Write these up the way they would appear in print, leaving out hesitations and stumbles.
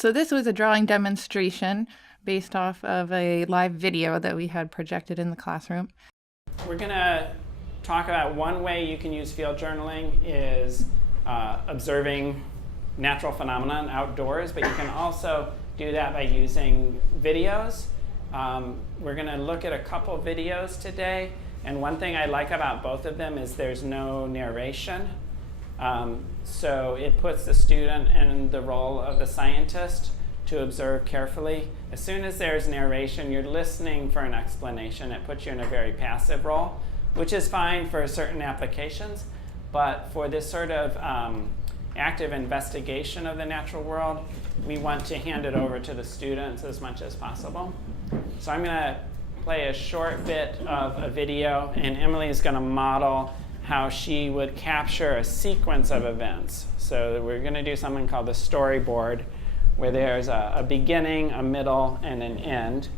So this was a drawing demonstration based off of a live video that we had projected in the classroom. We're going to talk about one way you can use field journaling is observing natural phenomena outdoors, but you can also do that by using videos. We're going to look at a couple videos today, and one thing I like about both of them is there's no narration. So it puts the student in the role of the scientist to observe carefully. As soon as there's narration, you're listening for an explanation. It puts you in a very passive role, which is fine for certain applications, but for this sort of active investigation of the natural world, we want to hand it over to the students as much as possible. So I'm going to play a short bit of a video, and Emily is going to model how she would capture a sequence of events. So we're going to do something called the storyboard, where there's a beginning, a middle, and an end.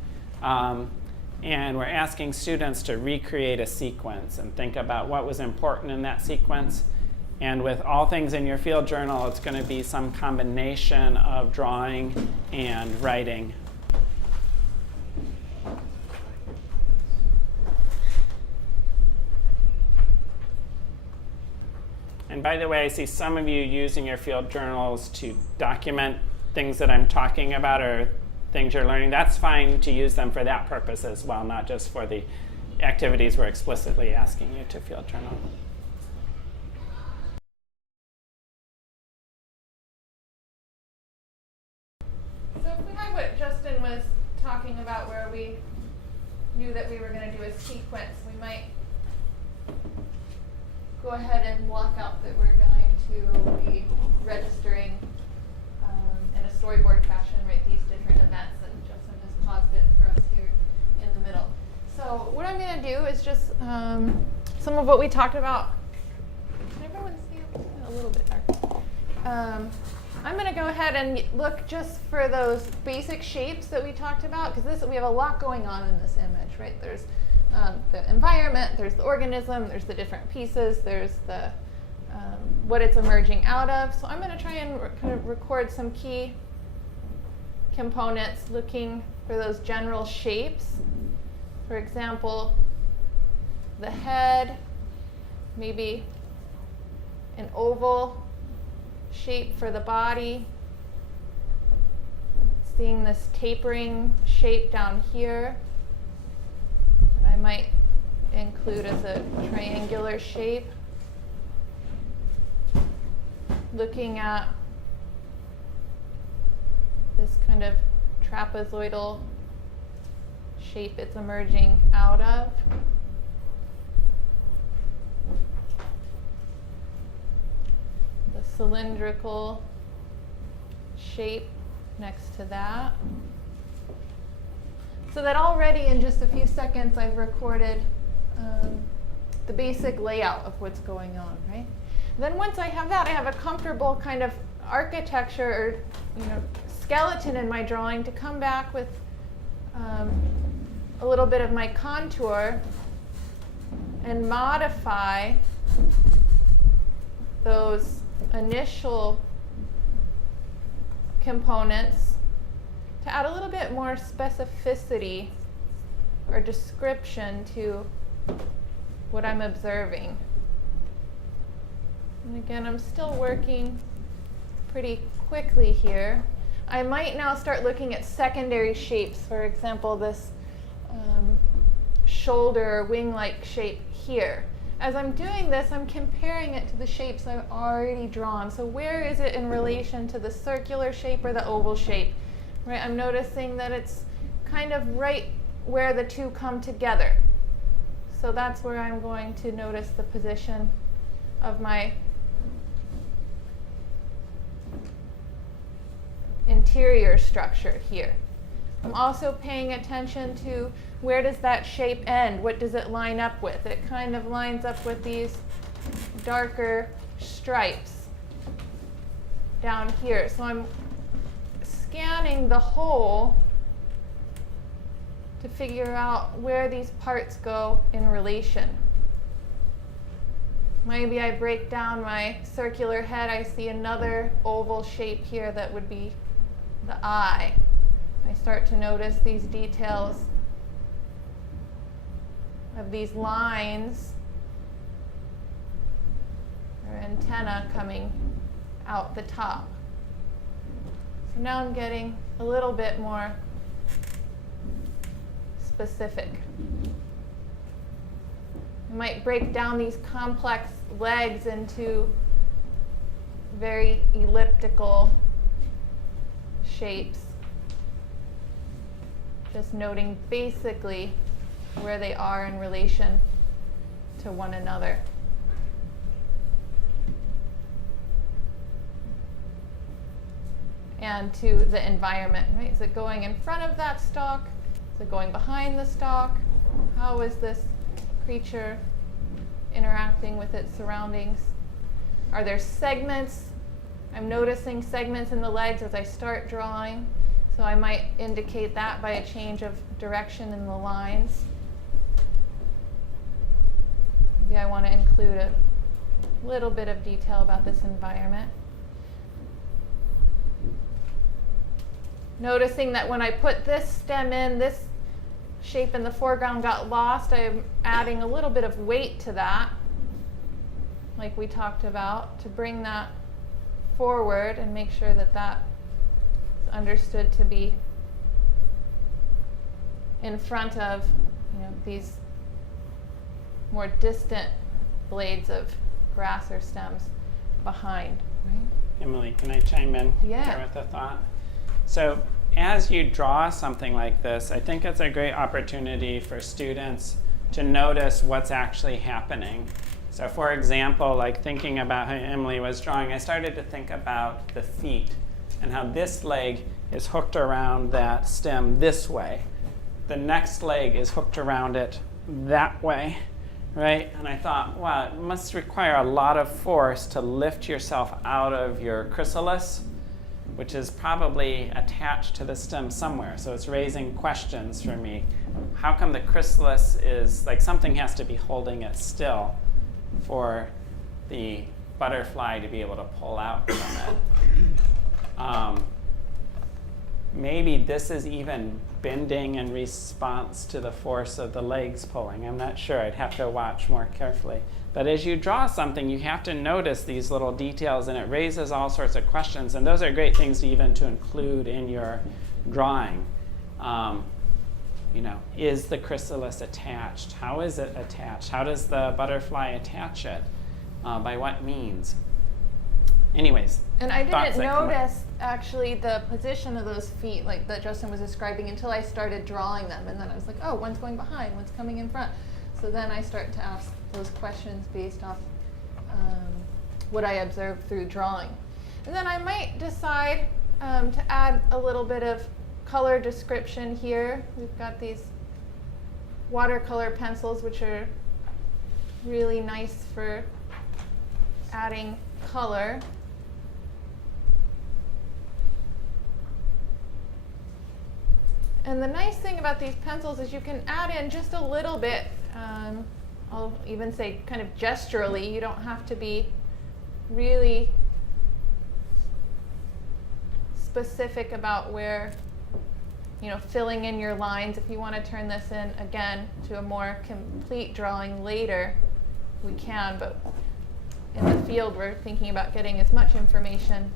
And we're asking students to recreate a sequence and think about what was important in that sequence. And with all things in your field journal, it's going to be some combination of drawing and writing. And by the way, I see some of you using your field journals to document things that I'm talking about or things you're learning. That's fine to use them for that purpose as well, not just for the activities we're explicitly asking you to field journal. So if we have what Justin was talking about, where we knew that we were going to do a sequence, we might go ahead and block out that we're going to be registering in a storyboard fashion, right, these different events, and Justin has paused it for us here in the middle. So what I'm going to do is just some of what we talked about. Can everyone see it? A little bit dark. I'm going to go ahead and look just for those basic shapes that we talked about, because we have a lot going on in this image, right? There's the environment, there's the organism, there's the different pieces, there's the what it's emerging out of. So I'm going to try and kind of record some key components looking for those general shapes. For example, the head, maybe an oval shape for the body, seeing this tapering shape down here that I might include as a triangular shape. Looking at this kind of trapezoidal shape it's emerging out of. The cylindrical shape next to that. So that already in just a few seconds I've recorded the basic layout of what's going on, right? Then once I have that, I have a comfortable kind of architecture or skeleton in my drawing to come back with a little bit of my contour and modify those initial components to add a little bit more specificity or description to what I'm observing. And again, I'm still working pretty quickly here. I might now start looking at secondary shapes. For example, this shoulder or wing-like shape here. As I'm doing this, I'm comparing it to the shapes I've already drawn. So where is it in relation to the circular shape or the oval shape? Right, I'm noticing that it's kind of right where the two come together. So that's where I'm going to notice the position of my interior structure here. I'm also paying attention to where does that shape end? What does it line up with? It kind of lines up with these darker stripes down here. So I'm scanning the whole to figure out where these parts go in relation. Maybe I break down my circular head, I see another oval shape here that would be the eye. I start to notice these details of these lines or antenna coming out the top. So now I'm getting a little bit more specific. I might break down these complex legs into very elliptical shapes, just noting basically where they are in relation to one another. And to the environment, right? Is it going in front of that stalk? Is it going behind the stalk? How is this creature interacting with its surroundings? Are there segments? I'm noticing segments in the legs as I start drawing, so I might indicate that by a change of direction in the lines. Maybe I want to include a little bit of detail about this environment. Noticing that when I put this stem in, this shape in the foreground got lost. I'm adding a little bit of weight to that, like we talked about, to bring that forward and make sure that that is understood to be in front of, these more distant blades of grass or stems behind. Right? Emily, can I chime in here with a thought? So as you draw something like this, I think it's a great opportunity for students to notice what's actually happening. So for example, like thinking about how Emily was drawing, I started to think about the feet and how this leg is hooked around that stem this way. The next leg is hooked around it that way, right? And I thought, wow, it must require a lot of force to lift yourself out of your chrysalis, which is probably attached to the stem somewhere. So it's raising questions for me. How come the chrysalis is, like something has to be holding it still for the butterfly to be able to pull out from it? Maybe this is even bending in response to the force of the legs pulling. I'm not sure. I'd have to watch more carefully. But as you draw something, you have to notice these little details, and it raises all sorts of questions. And those are great things to include in your drawing. Is the chrysalis attached? How is it attached? How does the butterfly attach it? By what means? Anyways. And I didn't notice actually the position of those feet, like that Justin was describing, until I started drawing them. And then I was like, oh, one's going behind, one's coming in front. So then I start to ask those questions based off what I observed through drawing. And then I might decide to add a little bit of color description here. We've got these watercolor pencils, which are really nice for adding color. And the nice thing about these pencils is you can add in just a little bit. I'll even say kind of gesturally. You don't have to be really specific about where, filling in your lines. If you want to turn this in again to a more complete drawing later, we can. But in the field, we're thinking about getting as much information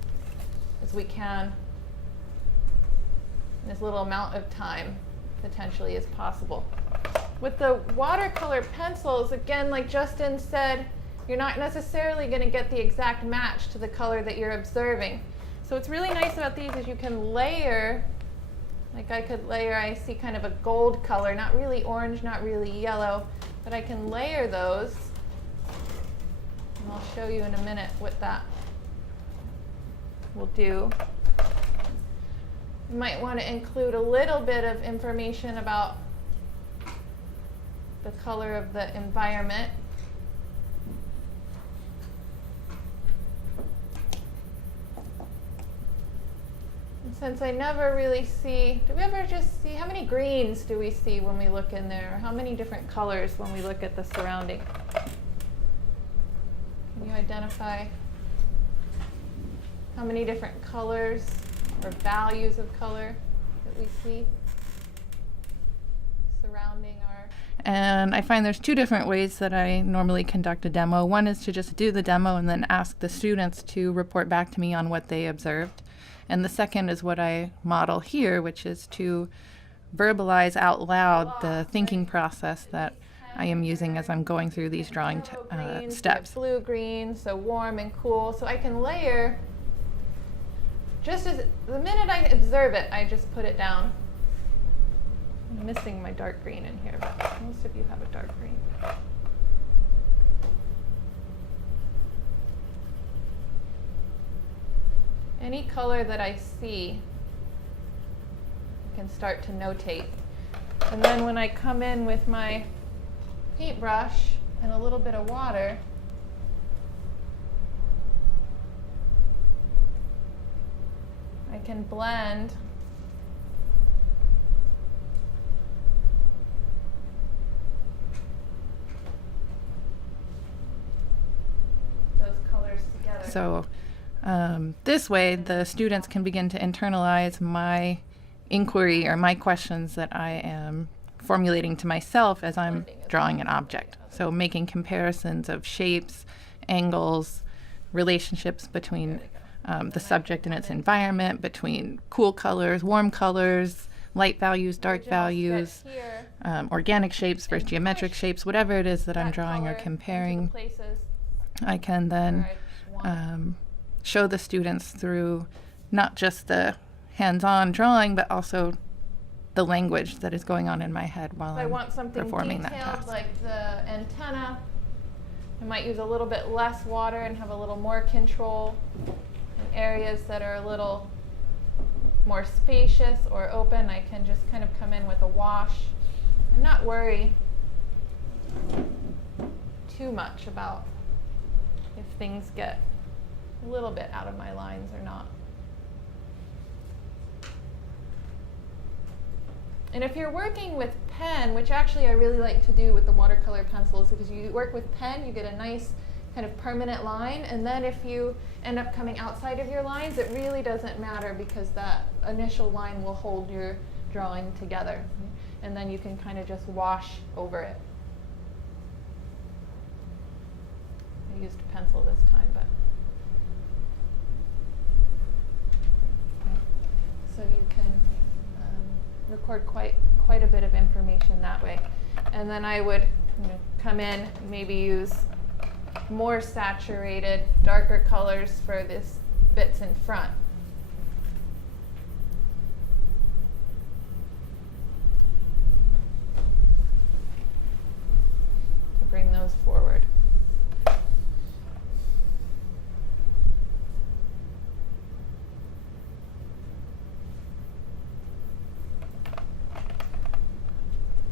as we can in as little amount of time potentially as possible. With the watercolor pencils, again, like Justin said, you're not necessarily going to get the exact match to the color that you're observing. So what's really nice about these is you can layer, like I could layer, I see kind of a gold color, not really orange, not really yellow, but I can layer those. And I'll show you in a minute what that will do. You might want to include a little bit of information about the color of the environment. And since I never really see, do we ever just see, how many greens do we see when we look in there? Or how many different colors when we look at the surrounding? Can you identify how many different colors or values of color that we see surrounding our. And I find there's two different ways that I normally conduct a demo. One is to just do the demo and then ask the students to report back to me on what they observed. And the second is what I model here, which is to verbalize out loud the thinking process that I am using as I'm going through these drawing steps. Blue, green, so warm and cool. So I can layer, just as the minute I observe it, I just put it down. I'm missing my dark green in here, but most of you have a dark green. Any color that I see, I can start to notate. And then when I come in with my paintbrush and a little bit of water, I can blend those colors together. So this way the students can begin to internalize my inquiry or my questions that I am formulating to myself as I'm drawing an object. So making comparisons of shapes, angles, relationships between the subject and its environment, between cool colors, warm colors, light values, dark values, organic shapes versus geometric shapes, whatever it is that I'm drawing or comparing. I can then show the students through not just the hands-on drawing, but also the language that is going on in my head while I'm performing that task. Like the antenna, I might use a little bit less water and have a little more control in areas that are a little more spacious or open. I can just kind of come in with a wash and not worry too much about if things get a little bit out of my lines or not. And if you're working with pen, which actually I really like to do with the watercolor pencils, because you work with pen, you get a nice kind of permanent line, and then if you end up coming outside of your lines, it really doesn't matter because that initial line will hold your drawing together. And then you can kind of just wash over it. I used a pencil this time, but so you can record quite a bit of information that way. And then I would come in, maybe use more saturated, darker colors for this bits in front. Bring those forward.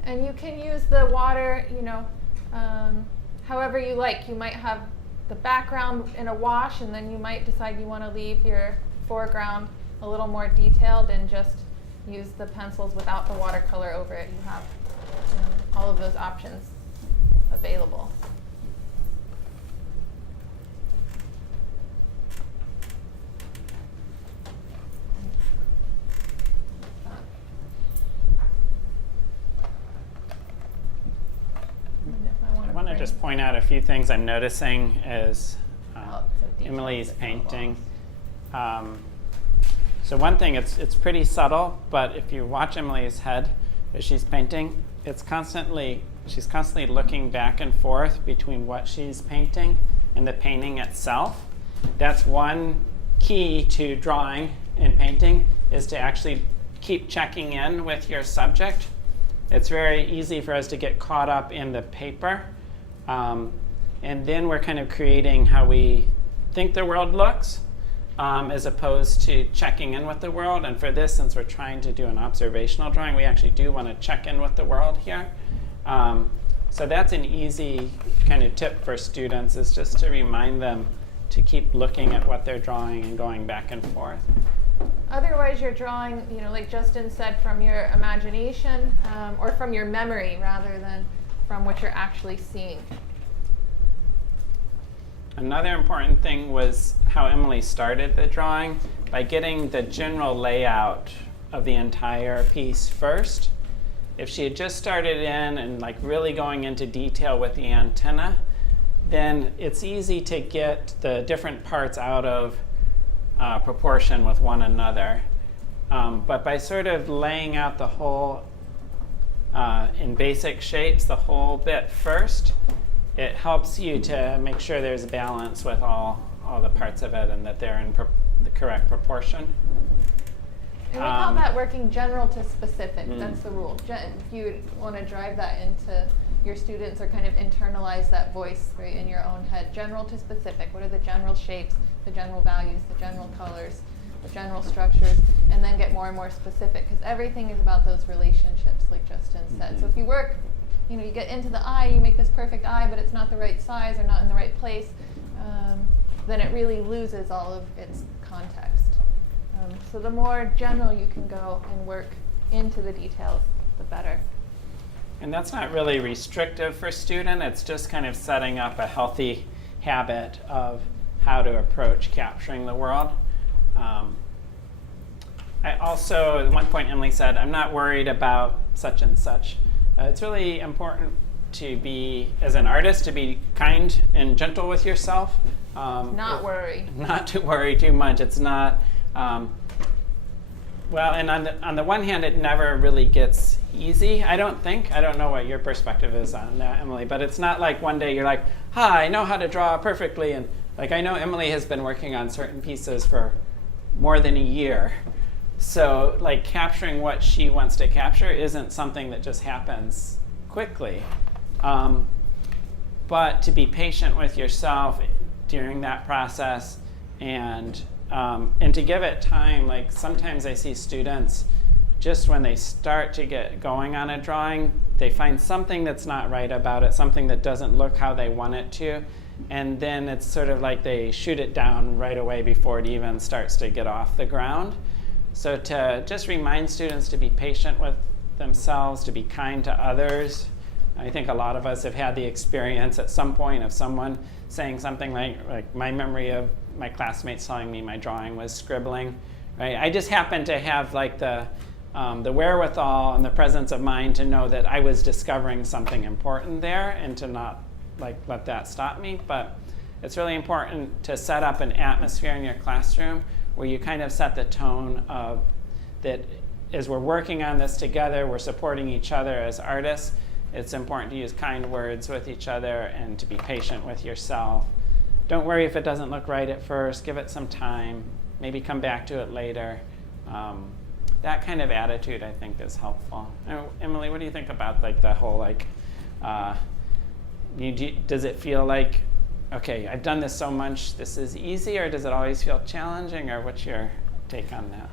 And you can use the water, however you like. You might have the background in a wash, and then you might decide you want to leave your foreground a little more detailed and just use the pencils without the watercolor over it. You have all of those options available. I want to just point out a few things I'm noticing as Emily's painting. So one thing, it's pretty subtle, but if you watch Emily's head as she's painting, she's constantly looking back and forth between what she's painting and the painting itself. That's one key to drawing and painting, is to actually keep checking in with your subject. It's very easy for us to get caught up in the paper. And then we're kind of creating how we think the world looks, as opposed to checking in with the world. And for this, since we're trying to do an observational drawing, we actually do want to check in with the world here. So that's an easy kind of tip for students, is just to remind them to keep looking at what they're drawing and going back and forth. Otherwise, you're drawing, like Justin said, from your imagination or from your memory rather than from what you're actually seeing. Another important thing was how Emily started the drawing by getting the general layout of the entire piece first. If she had just started in and like really going into detail with the antenna, then it's easy to get the different parts out of proportion with one another. But by sort of laying out the whole in basic shapes, the whole bit first, it helps you to make sure there's balance with all the parts of it and that they're in the correct proportion. And we call that working general to specific. That's the rule. If you want to drive that into your students or kind of internalize that voice right in your own head, general to specific. What are the general shapes, the general values, the general colors, the general structures, and then get more and more specific, because everything is about those relationships, like Justin said. So if you work, you get into the eye, you make this perfect eye, but it's not the right size or not in the right place, then it really loses all of its context. So the more general you can go and work into the details, the better. And that's not really restrictive for student. It's just kind of setting up a healthy habit of how to approach capturing the world. I also, at one point Emily said, I'm not worried about such and such. It's really important to be, as an artist, to be kind and gentle with yourself. Not worry. Not to worry too much. It's not, well, and on the one hand, it never really gets easy, I don't think. I don't know what your perspective is on that, Emily, but it's not like one day you're like, I know how to draw perfectly. And like, I know Emily has been working on certain pieces for more than a year. So like capturing what she wants to capture isn't something that just happens quickly. But to be patient with yourself during that process and to give it time. Like sometimes I see students, just when they start to get going on a drawing, they find something that's not right about it, something that doesn't look how they want it to, and then it's sort of like they shoot it down right away before it even starts to get off the ground. So to just remind students to be patient with themselves, to be kind to others. I think a lot of us have had the experience at some point of someone saying something like my memory of my classmates telling me my drawing was scribbling. Right? I just happened to have like the wherewithal and the presence of mind to know that I was discovering something important there and to not like let that stop me. But it's really important to set up an atmosphere in your classroom where you kind of set the tone of that as we're working on this together, we're supporting each other as artists. It's important to use kind words with each other and to be patient with yourself. Don't worry if it doesn't look right at first. Give it some time. Maybe come back to it later. That kind of attitude, I think, is helpful. Emily, what do you think about like the whole like? Does it feel like, okay, I've done this so much, this is easy, or does it always feel challenging, or what's your take on that?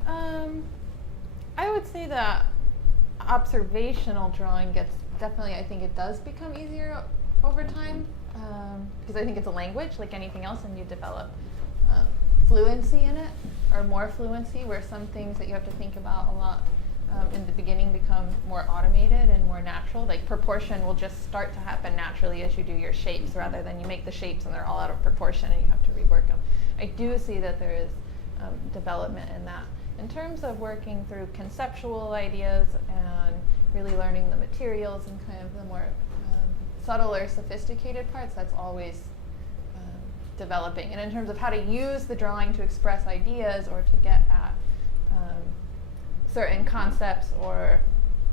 I would say that observational drawing gets definitely, I think it does become easier over time, because I think it's a language like anything else, and you develop fluency in it, or more fluency, where some things that you have to think about a lot in the beginning become more automated and more natural. Like proportion will just start to happen naturally as you do your shapes, rather than you make the shapes and they're all out of proportion and you have to rework them. I do see that there is development in that. In terms of working through conceptual ideas and really learning the materials and kind of the more subtle or sophisticated parts, that's always developing. And in terms of how to use the drawing to express ideas or to get at certain concepts, or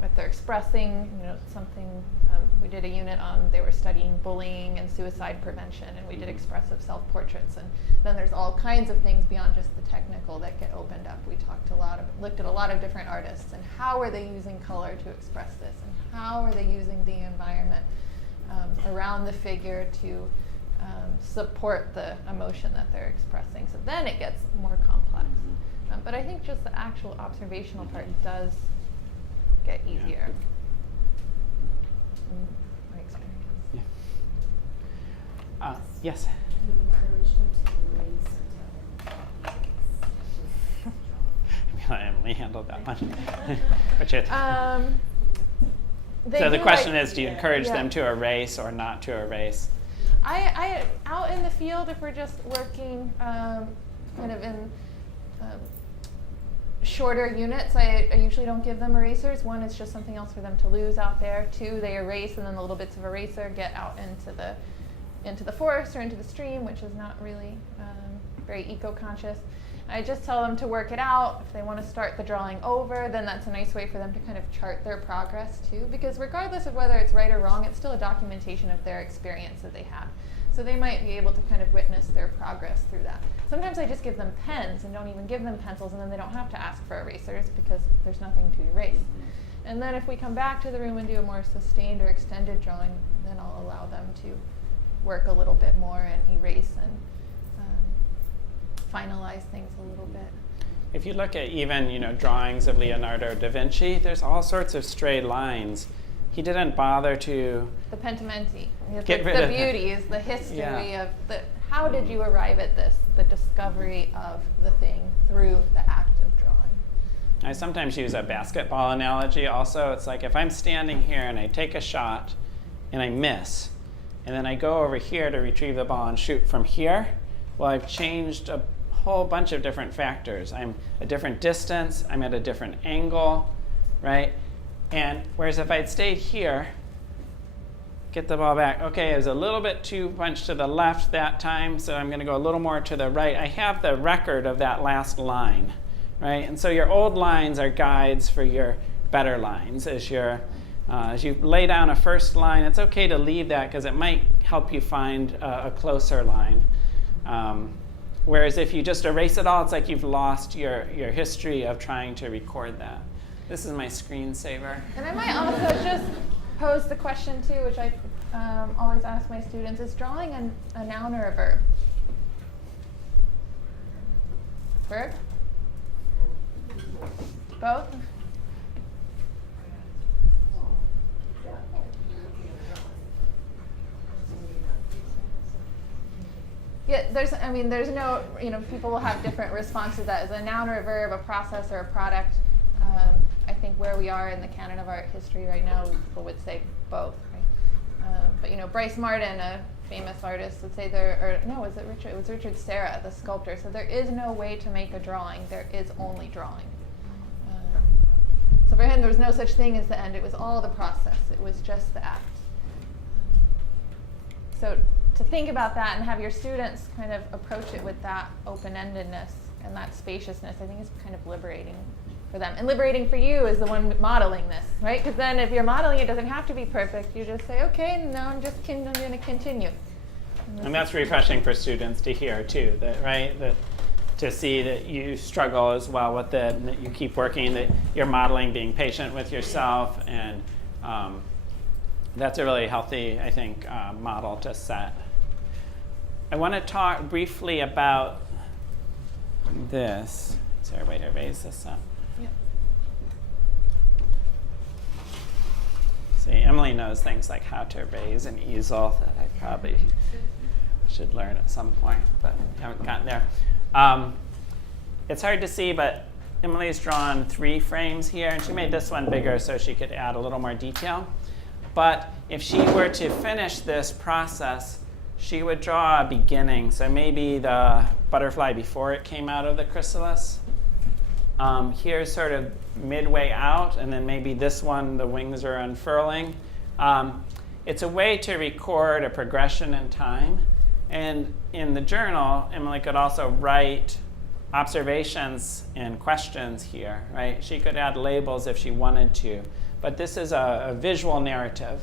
if they're expressing, something, we did a unit on, they were studying bullying and suicide prevention, and we did expressive self-portraits, and then there's all kinds of things beyond just the technical that get opened up. We looked at a lot of different artists, and how are they using color to express this, and how are they using the environment around the figure to support the emotion that they're expressing. So then it gets more complex. But I think just the actual observational part does get easier. My experience. Yeah. Yes? You encourage them to erase or to Let Emily handle that one. What's your They so the do question like- is, do you encourage them to erase or not to erase? I out in the field, if we're just working kind of in shorter units, I usually don't give them erasers. One, it's just something else for them to lose out there. Two, they erase, and then the little bits of eraser get out into the forest or into the stream, which is not really very eco-conscious. I just tell them to work it out. If they want to start the drawing over, then that's a nice way for them to kind of chart their progress too, because regardless of whether it's right or wrong, it's still a documentation of their experience that they have. So they might be able to kind of witness their progress through that. Sometimes I just give them pens and don't even give them pencils, and then they don't have to ask for erasers because there's nothing to erase. And then if we come back to the room and do a more sustained or extended drawing, then I'll allow them to work a little bit more and erase and finalize things a little bit. If you look at even, drawings of Leonardo da Vinci, there's all sorts of stray lines. He didn't bother to The pentimenti. Get rid the of beauty is the history Yeah. of how did you arrive at this, the discovery of the thing through the act of drawing. I sometimes use a basketball analogy also. It's like if I'm standing here and I take a shot and I miss, and then I go over here to retrieve the ball and shoot from here, well, I've changed a whole bunch of different factors. I'm a different distance, I'm at a different angle, right? And whereas if I'd stayed here, get the ball back, okay, it was a little bit too much to the left that time, so I'm going to go a little more to the right. I have the record of that last line, right? And so your old lines are guides for your better lines. As you lay down a first line, it's okay to leave that because it might help you find a closer line. Whereas if you just erase it all, it's like you've lost your history of trying to record that. This is my screensaver. And I might also just pose the question too, which I always ask my students, is drawing a noun or a verb? Verb? Both? Yeah, there's no, people will have different responses to that. Is a noun or a verb, a process or a product? I think where we are in the canon of art history right now, people would say both, right? But Bryce Martin, a famous artist, would say it was Richard Serra, the sculptor, so there is no way to make a drawing, there is only drawing. So for him, there was no such thing as the end, it was all the process, it was just the act. So to think about that and have your students kind of approach it with that open-endedness and that spaciousness, I think is kind of liberating for them. And liberating for you as the one modeling this, right? Because then if you're modeling, it doesn't have to be perfect. You just say, okay, now I'm going to continue. And that's refreshing for students to hear too, to see that you struggle as well with it, and that you keep working, that you're modeling being patient with yourself, and that's a really healthy, I think, model to set. I want to talk briefly about this. Is there a way to raise this up? Yep. See, Emily knows things like how to raise an easel that I probably should learn at some point, but haven't gotten there. It's hard to see, but Emily's drawn 3 frames here, and she made this one bigger so she could add a little more detail. But if she were to finish this process, she would draw a beginning, so maybe the butterfly before it came out of the chrysalis. Here's sort of midway out, and then maybe this one, the wings are unfurling. It's a way to record a progression in time. And in the journal, Emily could also write observations and questions here, right? She could add labels if she wanted to. But this is a visual narrative.